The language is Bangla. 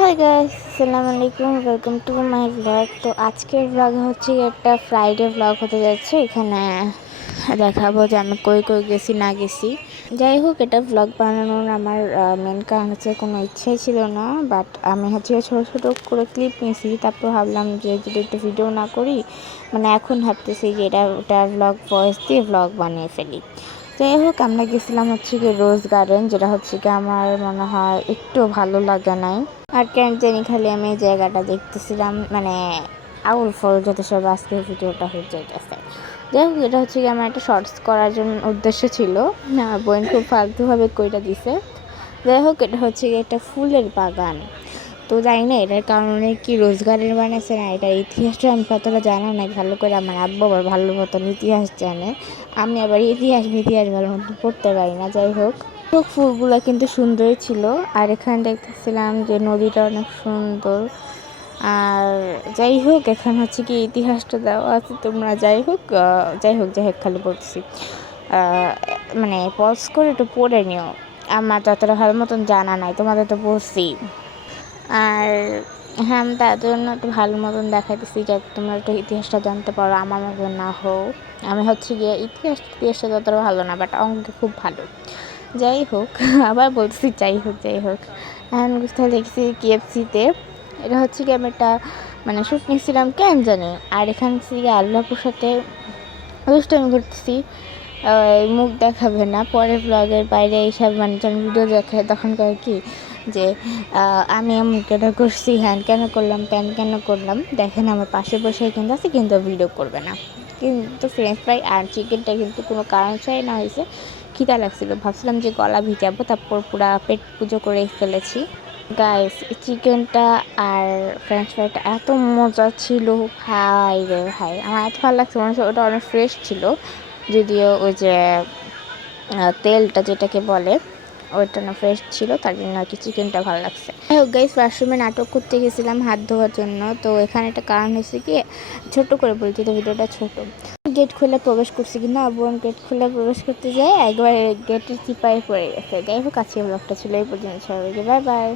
হাই গাইস, আসসালামু আলাইকুম, ওয়েলকাম টু মাই ব্লগ। তো আজকের ব্লগ হচ্ছে একটা ফ্রাইডে ব্লগ হতে যাচ্ছে। এখানে দেখাবো যে আমি কই কই গেছি না গেছি। যাই হোক, এটা ব্লগ বানানোর আমার মেন কারণ হচ্ছে কোনো ইচ্ছাই ছিল না, বাট আমি হচ্ছে ছোটো ছোটো করে ক্লিপ নিয়েছি। তারপর ভাবলাম যে যদি একটু ভিডিও না করি, মানে এখন ভাবতেছি যে ওটা ব্লগ ভয়েস দিয়ে ব্লগ বানিয়ে ফেলি। যাই হোক, আমরা গেছিলাম হচ্ছে কি রোজ গার্ডেন, যেটা হচ্ছে কি আমার মনে হয় একটু ভালো লাগে নাই। আর কেন জানি খালি আমি এই জায়গাটা দেখতেছিলাম, মানে আউল ফল যত সব আজকের ভিডিওটা হয়ে যাইতেছে। যাই হোক, এটা হচ্ছে কি আমার একটা শর্টস করার জন্য উদ্দেশ্য ছিল, বোন খুব ফালতুভাবে কইটা দিছে। যাই হোক, এটা হচ্ছে কি একটা ফুলের বাগান। তো জানি না এটার কারণে কি রোজগারের বানাইছে না, এটার ইতিহাসটা আমি কতটা জানা নাই ভালো করে। আমার আব্বু আবার ভালো মতন ইতিহাস জানে, আমি আবার ইতিহাস ভালো মতন পড়তে পারি না। যাই হোক, ফুলগুলো কিন্তু সুন্দরই ছিল। আর এখানে দেখতেছিলাম যে নদীটা অনেক সুন্দর। আর যাই হোক, এখানে হচ্ছে কি ইতিহাসটা দেওয়া আছে, তোমরা যাই হোক খালি বলছি, মানে পজ করে একটু পড়ে নিও। আমার যতটা ভালো মতন জানা নাই, তোমাদের তো বলছি। আর হ্যাঁ, আমি তার জন্য একটু ভালো মতন দেখাইতেছি যাতে তোমরা একটু ইতিহাসটা জানতে পারো, আমার মতন না হোক। আমি হচ্ছে গিয়ে ইতিহাসটা যতটা ভালো না, বাট অঙ্কে খুব ভালো। যাই হোক, আবার বলছি যাই হোক এখন কোথায় দেখছি KFC-তে। এটা হচ্ছে কি আমি একটা মানে শ্যুট নিয়েছিলাম কেন জানি। আর এখানে হচ্ছে গিয়ে আল্লাহপুর সাথে আমি করতেছি, মুখ দেখাবে না, পরে ব্লগের বাইরে এইসব মানে যখন ভিডিও দেখে তখন কয় কি যে আমি এমন কেন করছি, হ্যান কেন করলাম, প্যান কেন করলাম। দেখেন আমার পাশে বসে কিন্তু আছে, কিন্তু ভিডিও করবে না। কিন্তু ফ্রেঞ্চ ফ্রাই আর চিকেনটা কিন্তু কোনো কারণ চাই না হয়েছে, খিদা লাগছিল, ভাবছিলাম যে গলা ভিজাবো, তারপর পুরা পেট পুজো করে ফেলেছি। গাইস, চিকেনটা আর ফ্রেঞ্চ ফ্রাইটা এত মজা ছিল, ভাই রে ভাই, আমার এত ভালো লাগছে। মনে হচ্ছে ওটা অনেক ফ্রেশ ছিল, যদিও ওই যে তেলটা যেটাকে বলে ওইটা না ফ্রেশ ছিল, তার জন্য আর কি চিকেনটা ভালো লাগছে। যাই হোক গাইস, ওয়াশরুমে নাটক করতে গেছিলাম হাত ধোয়ার জন্য। তো এখানে একটা কারণ হয়েছে কি, ছোট করে বলছি তো ভিডিওটা ছোট। গেট খুলে প্রবেশ করছি, কিন্তু বোন গেট খুলে প্রবেশ করতে যায় একবার গেটের চিপায় পড়ে গেছে। যাই হোক, আজকে ব্লগটা ছিল এই পর্যন্ত, সবাইকে বাই বাই।